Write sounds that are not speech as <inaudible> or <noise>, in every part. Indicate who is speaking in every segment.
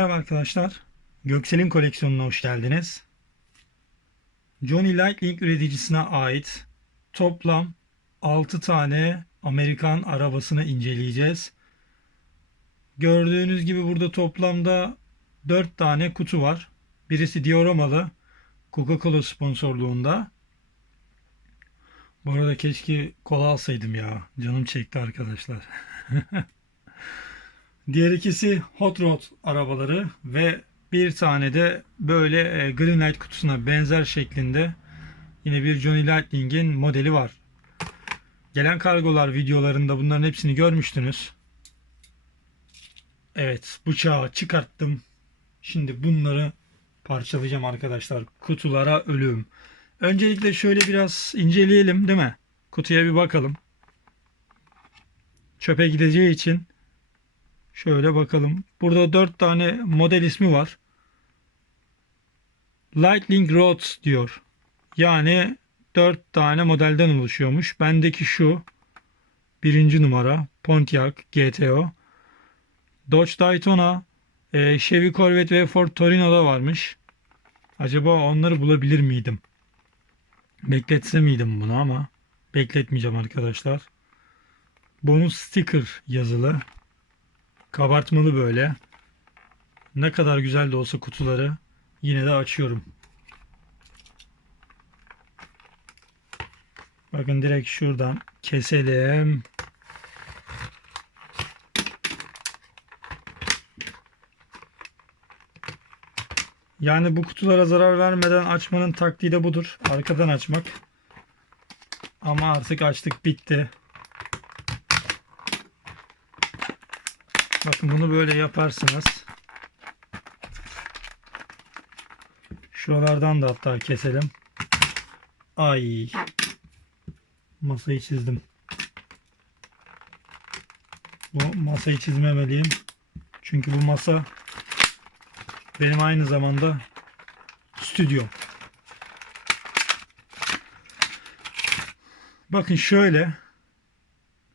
Speaker 1: arkadaşlar. Göksel'in koleksiyonuna hoş geldiniz. Johnny Lightning üreticisine ait toplam 6 tane Amerikan arabasını inceleyeceğiz. Gördüğünüz gibi burada toplamda 4 tane kutu var. Birisi dioramalı Coca-Cola sponsorluğunda. Bu arada keşke kola alsaydım ya. Canım çekti arkadaşlar. <laughs> Diğer ikisi Hot Rod arabaları ve bir tane de böyle e, Green Light kutusuna benzer şeklinde yine bir Johnny Lightning'in modeli var. Gelen kargolar videolarında bunların hepsini görmüştünüz. Evet bıçağı çıkarttım. Şimdi bunları parçalayacağım arkadaşlar. Kutulara ölüm. Öncelikle şöyle biraz inceleyelim değil mi? Kutuya bir bakalım. Çöpe gideceği için Şöyle bakalım. Burada 4 tane model ismi var. Lightning Roads diyor. Yani 4 tane modelden oluşuyormuş. Bendeki şu. Birinci numara. Pontiac GTO. Dodge Daytona. e, Chevy Corvette ve Ford Torino'da varmış. Acaba onları bulabilir miydim? Bekletse miydim bunu ama bekletmeyeceğim arkadaşlar. Bonus sticker yazılı. Kabartmalı böyle. Ne kadar güzel de olsa kutuları yine de açıyorum. Bakın direkt şuradan keselim. Yani bu kutulara zarar vermeden açmanın taktiği de budur. Arkadan açmak. Ama artık açtık bitti. Bakın bunu böyle yaparsınız. Şuralardan da hatta keselim. Ay. Masayı çizdim. Bu masayı çizmemeliyim. Çünkü bu masa benim aynı zamanda stüdyom. Bakın şöyle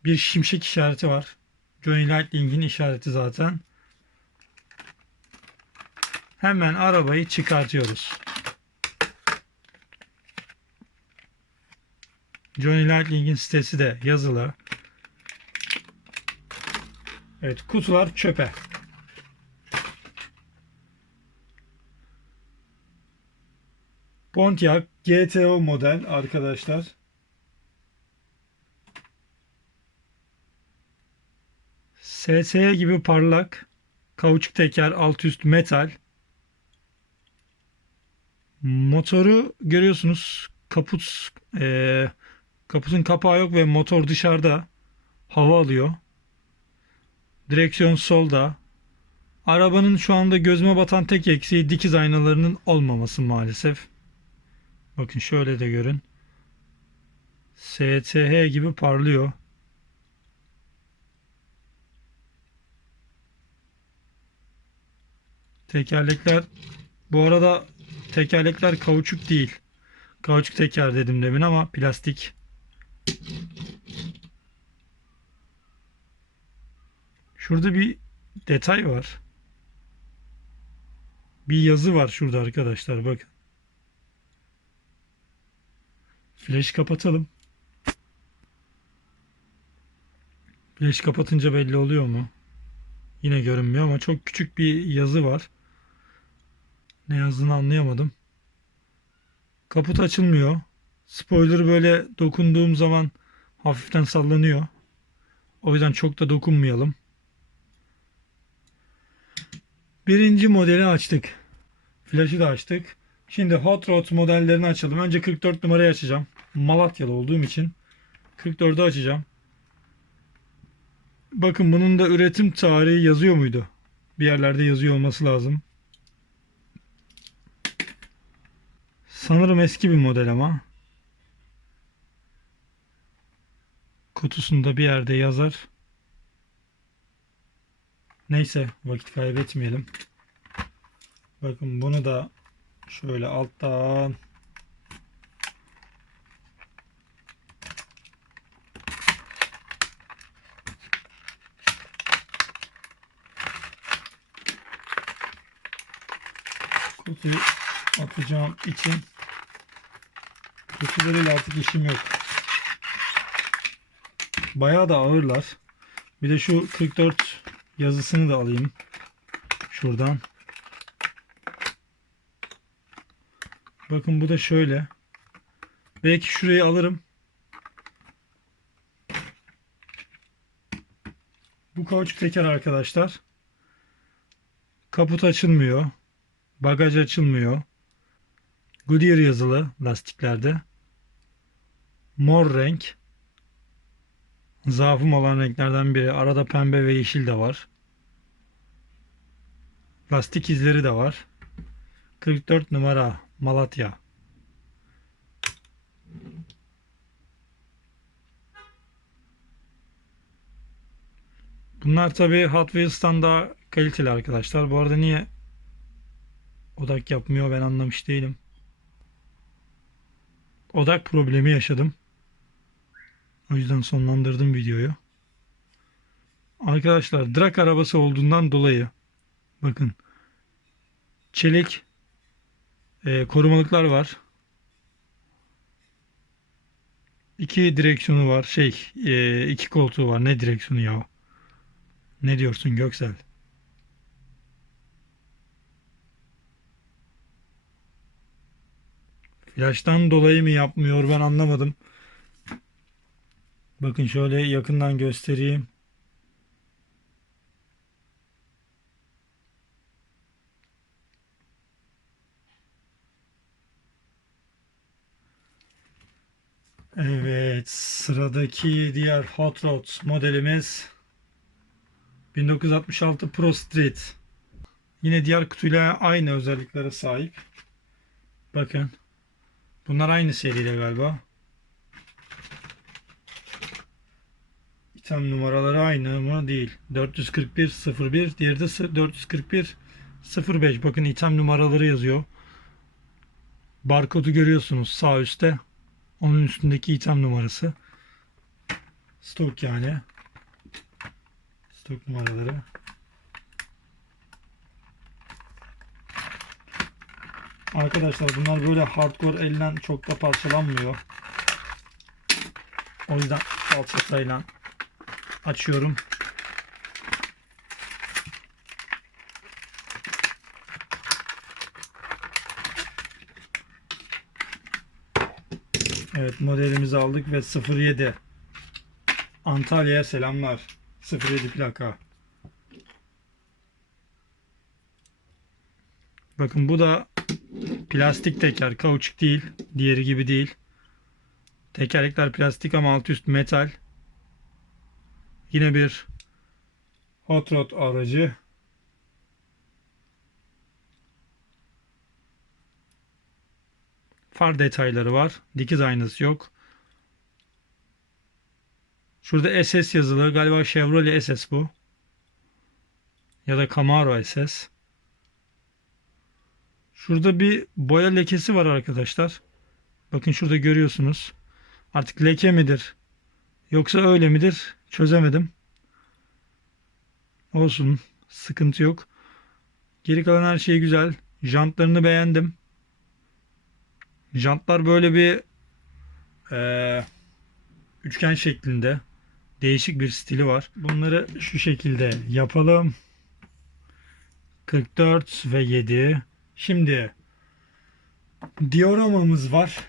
Speaker 1: bir şimşek işareti var. Johnny Lightning'in işareti zaten. Hemen arabayı çıkartıyoruz. Johnny Lightning'in sitesi de yazılı. Evet kutular çöpe. Pontiac GTO model arkadaşlar. SSE gibi parlak. Kauçuk teker, alt üst metal. Motoru görüyorsunuz. Kaput e, kaputun kapağı yok ve motor dışarıda. Hava alıyor. Direksiyon solda. Arabanın şu anda gözüme batan tek eksiği dikiz aynalarının olmaması maalesef. Bakın şöyle de görün. STH gibi parlıyor. Tekerlekler bu arada tekerlekler kauçuk değil. Kauçuk teker dedim demin ama plastik. Şurada bir detay var. Bir yazı var şurada arkadaşlar bakın. Flash kapatalım. Flash kapatınca belli oluyor mu? Yine görünmüyor ama çok küçük bir yazı var. Ne yazdığını anlayamadım. Kaput açılmıyor. Spoiler böyle dokunduğum zaman hafiften sallanıyor. O yüzden çok da dokunmayalım. Birinci modeli açtık. Flash'ı da açtık. Şimdi Hot Rod modellerini açalım. Önce 44 numarayı açacağım. Malatyalı olduğum için 44'ü açacağım. Bakın bunun da üretim tarihi yazıyor muydu? Bir yerlerde yazıyor olması lazım. Sanırım eski bir model ama. Kutusunda bir yerde yazar. Neyse vakit kaybetmeyelim. Bakın bunu da şöyle alttan kutuyu atacağım için kutularıyla artık işim yok. Bayağı da ağırlar. Bir de şu 44 yazısını da alayım. Şuradan. Bakın bu da şöyle. Belki şurayı alırım. Bu kauçuk teker arkadaşlar. Kaput açılmıyor. Bagaj açılmıyor. Goodyear yazılı lastiklerde. Mor renk. Zaafım olan renklerden biri. Arada pembe ve yeşil de var. Lastik izleri de var. 44 numara Malatya. Bunlar tabi Hot Wheels'tan daha kaliteli arkadaşlar. Bu arada niye odak yapmıyor ben anlamış değilim. Odak problemi yaşadım. O yüzden sonlandırdım videoyu. Arkadaşlar drag arabası olduğundan dolayı bakın çelik e, korumalıklar var. İki direksiyonu var. Şey, e, iki koltuğu var. Ne direksiyonu ya? Ne diyorsun Göksel? Flash'tan dolayı mı yapmıyor ben anlamadım. Bakın şöyle yakından göstereyim. Evet, sıradaki diğer Hot Rods modelimiz 1966 Pro Street. Yine diğer kutuyla aynı özelliklere sahip. Bakın. Bunlar aynı seride galiba. İtem numaraları aynı mı? Değil. 441 01 diğeri de 441 05. Bakın item numaraları yazıyor. Barkodu görüyorsunuz sağ üstte. Onun üstündeki item numarası. Stok yani. Stok numaraları. Arkadaşlar bunlar böyle hardcore elden çok da parçalanmıyor. O yüzden falçatayla açıyorum. Evet modelimizi aldık ve 07 Antalya'ya selamlar. 07 plaka. Bakın bu da plastik teker. Kauçuk değil. Diğeri gibi değil. Tekerlekler plastik ama alt üst metal. Yine bir hot rod aracı. Far detayları var. Dikiz aynası yok. Şurada SS yazılı. Galiba Chevrolet SS bu. Ya da Camaro SS. Şurada bir boya lekesi var arkadaşlar. Bakın şurada görüyorsunuz. Artık leke midir? Yoksa öyle midir? Çözemedim. Olsun. Sıkıntı yok. Geri kalan her şey güzel. Jantlarını beğendim. Jantlar böyle bir eee, üçgen şeklinde. Değişik bir stili var. Bunları şu şekilde yapalım. 44 ve 7. Şimdi dioramamız var.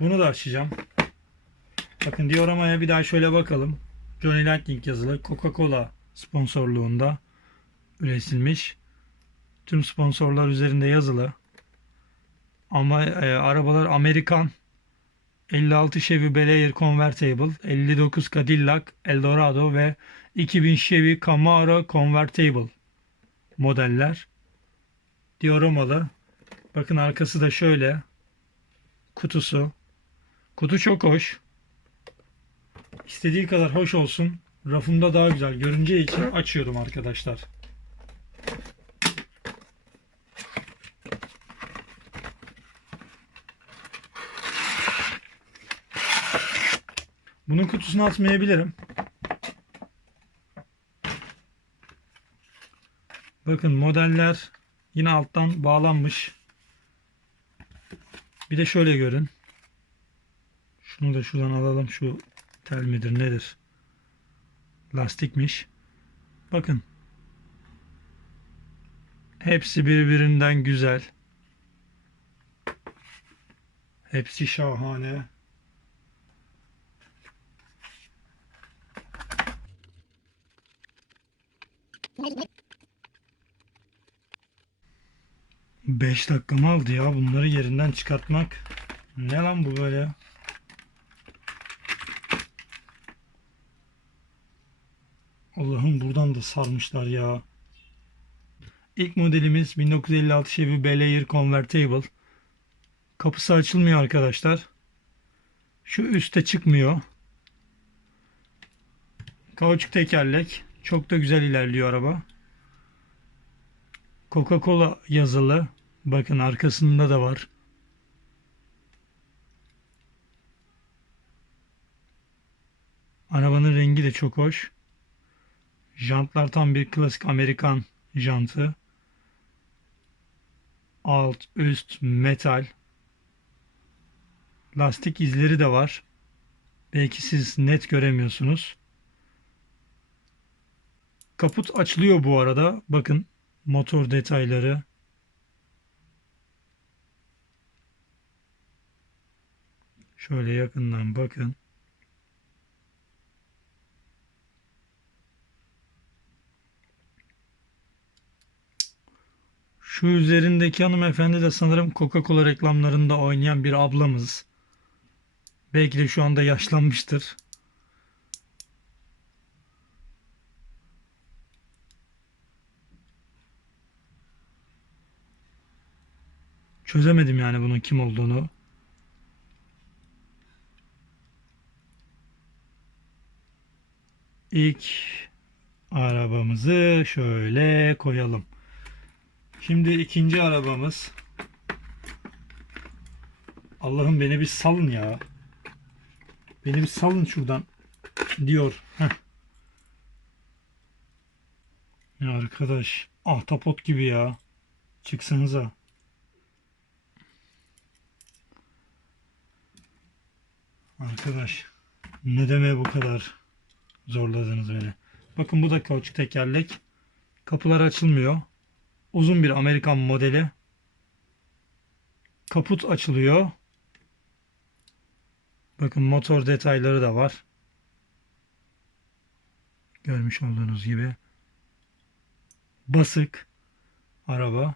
Speaker 1: Bunu da açacağım. Bakın dioramaya bir daha şöyle bakalım. Johnny Lightning yazılı Coca-Cola sponsorluğunda üretilmiş. Tüm sponsorlar üzerinde yazılı. Ama e, arabalar Amerikan 56 Chevy Bel Air Convertible, 59 Cadillac Eldorado ve 2000 Chevy Camaro Convertible modeller. Dioramalı. Bakın arkası da şöyle. Kutusu. Kutu çok hoş. İstediği kadar hoş olsun. Rafımda daha güzel görüneceği için açıyorum arkadaşlar. Bunun kutusunu atmayabilirim. Bakın modeller Yine alttan bağlanmış. Bir de şöyle görün. Şunu da şuradan alalım. Şu tel midir nedir? Lastikmiş. Bakın. Hepsi birbirinden güzel. Hepsi şahane. Beş dakikamı aldı ya bunları yerinden çıkartmak. Ne lan bu böyle? Allah'ım buradan da sarmışlar ya. İlk modelimiz 1956 Chevy Bel Air Convertible. Kapısı açılmıyor arkadaşlar. Şu üste çıkmıyor. Kauçuk tekerlek. Çok da güzel ilerliyor araba. Coca-Cola yazılı. Bakın arkasında da var. Arabanın rengi de çok hoş. Jantlar tam bir klasik Amerikan jantı. Alt, üst, metal. Lastik izleri de var. Belki siz net göremiyorsunuz. Kaput açılıyor bu arada. Bakın motor detayları. Şöyle yakından bakın. Şu üzerindeki hanımefendi de sanırım Coca-Cola reklamlarında oynayan bir ablamız. Belki de şu anda yaşlanmıştır. Çözemedim yani bunun kim olduğunu. İlk arabamızı şöyle koyalım. Şimdi ikinci arabamız. Allah'ım beni bir salın ya. Beni bir salın şuradan diyor. Heh. Ya arkadaş ahtapot gibi ya. Çıksanıza. Arkadaş ne demeye bu kadar zorladınız beni. Bakın bu da kauçuk tekerlek. Kapılar açılmıyor. Uzun bir Amerikan modeli. Kaput açılıyor. Bakın motor detayları da var. Görmüş olduğunuz gibi. Basık araba.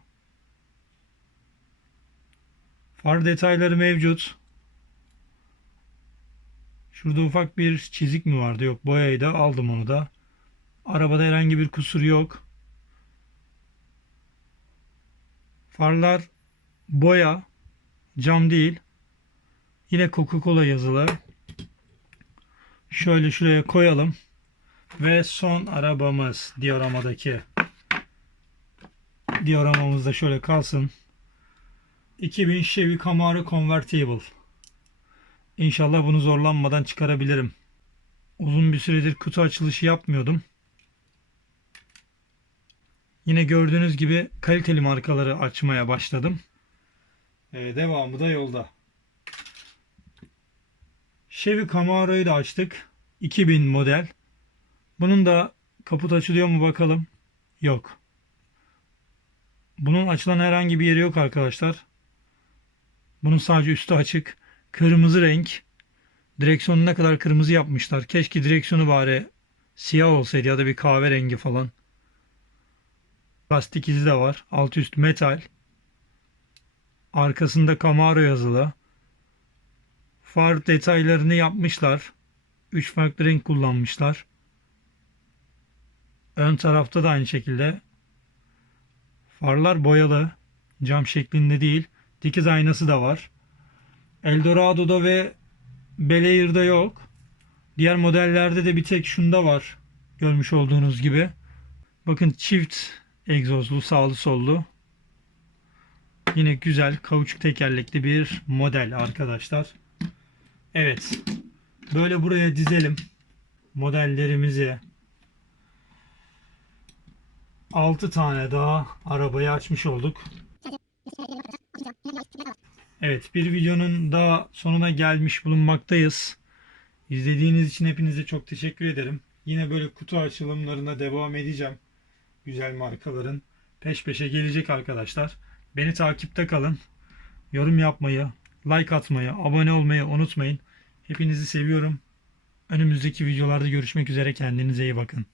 Speaker 1: Far detayları mevcut. Şurada ufak bir çizik mi vardı? Yok boyayı da aldım onu da. Arabada herhangi bir kusur yok. Farlar boya, cam değil. Yine Coca-Cola yazılı. Şöyle şuraya koyalım. Ve son arabamız dioramadaki. Dioramamız da şöyle kalsın. 2000 Chevy Camaro Convertible. İnşallah bunu zorlanmadan çıkarabilirim. Uzun bir süredir kutu açılışı yapmıyordum. Yine gördüğünüz gibi kaliteli markaları açmaya başladım. Ee, devamı da yolda. Chevy Camaro'yu da açtık. 2000 model. Bunun da kaput açılıyor mu bakalım. Yok. Bunun açılan herhangi bir yeri yok arkadaşlar. Bunun sadece üstü açık. Kırmızı renk. Direksiyonu ne kadar kırmızı yapmışlar. Keşke direksiyonu bari siyah olsaydı ya da bir kahverengi falan. Lastik izi de var. Alt üst metal. Arkasında Camaro yazılı. Far detaylarını yapmışlar. 3 farklı renk kullanmışlar. Ön tarafta da aynı şekilde. Farlar boyalı. Cam şeklinde değil. Dikiz aynası da var. Eldorado'da ve Bel yok. Diğer modellerde de bir tek şunda var. Görmüş olduğunuz gibi. Bakın çift egzozlu sağlı sollu. Yine güzel kauçuk tekerlekli bir model arkadaşlar. Evet. Böyle buraya dizelim modellerimizi. 6 tane daha arabayı açmış olduk. Evet bir videonun daha sonuna gelmiş bulunmaktayız. İzlediğiniz için hepinize çok teşekkür ederim. Yine böyle kutu açılımlarına devam edeceğim. Güzel markaların peş peşe gelecek arkadaşlar. Beni takipte kalın. Yorum yapmayı, like atmayı, abone olmayı unutmayın. Hepinizi seviyorum. Önümüzdeki videolarda görüşmek üzere. Kendinize iyi bakın.